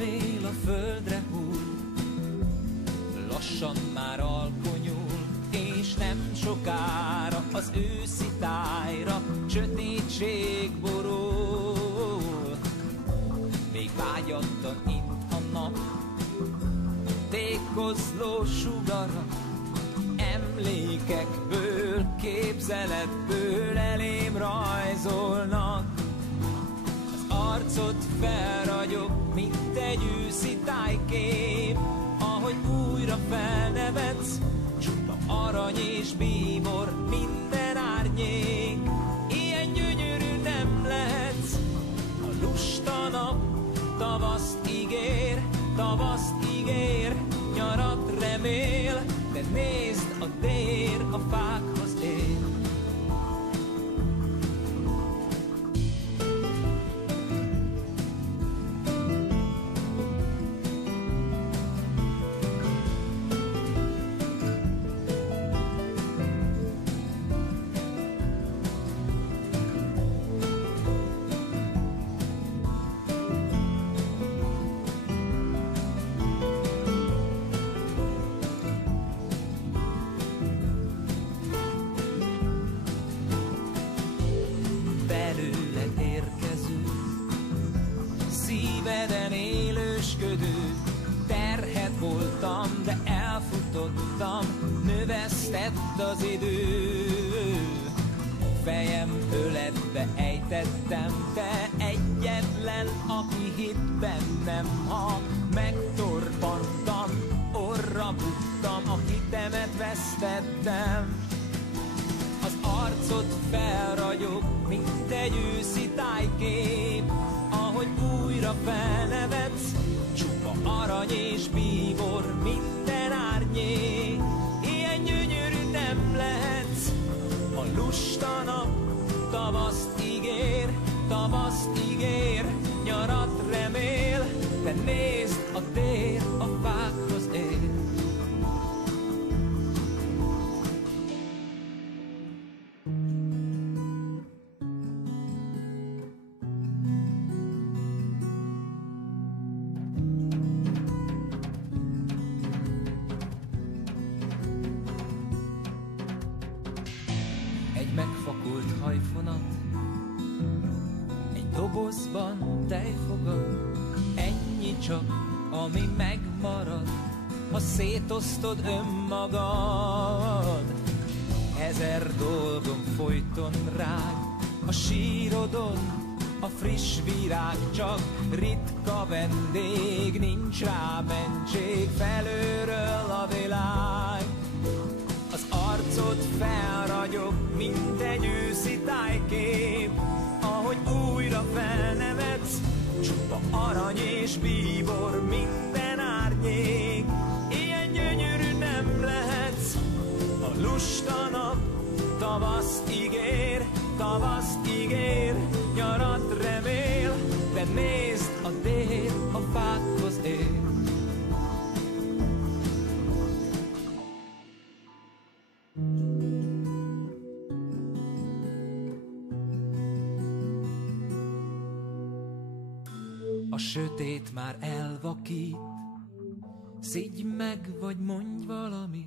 levél a földre hull, lassan már alkonyul, és nem sokára az őszi tájra sötétség borul. Még vágyattan int a nap, tékozló sugara, emlékekből, képzeletből elém rajzolnak. Az arcod felragyog, mint egy őszi tájkép, ahogy újra felnevetsz, csupa arany és bíbor, minden árnyék. Ilyen gyönyörű nem lehetsz, a lusta nap tavaszt ígér, nyarat remél, de nézd, a dér a fákhoz ér. Belőled érkező, szíveden élősködő, terhet voltam, de elfutottam, növesztett az idő. Fejem öletbe ejtettem, te egyetlen, aki hitt bennem. Ha megtorpantam, orra buktam, a hitemet vesztettem. Az arcod felragyog, mint egy őszi tájkép, ahogy újra felnevetsz, csupa arany és bíbor, minden árnyék. Ilyen gyönyörű nem lehetsz, a lusta nap tavaszt ígér, nyarat remél, de nézd, a tér a fákhoz ér. Egy megfakult hajfonat, egy dobozban tejfogat, ennyi csak, ami megmarad, ha szétosztod önmagad. Ezer dolgom folyton rád, a sírodon, a friss virág csak ritka vendég, nincs rá mentség, felőről a világ. Az arcod felragyog, mint egy őszi tájkép, ahogy újra felnevetsz, csupa arany és bíbor, minden árnyék. Ilyen gyönyörű nem lehetsz, a lusta nap tavaszt ígér, nyarat remél, de nézd, a dél a fákhoz ér. A sötét már elvakít, szidj meg, vagy mondj valamit.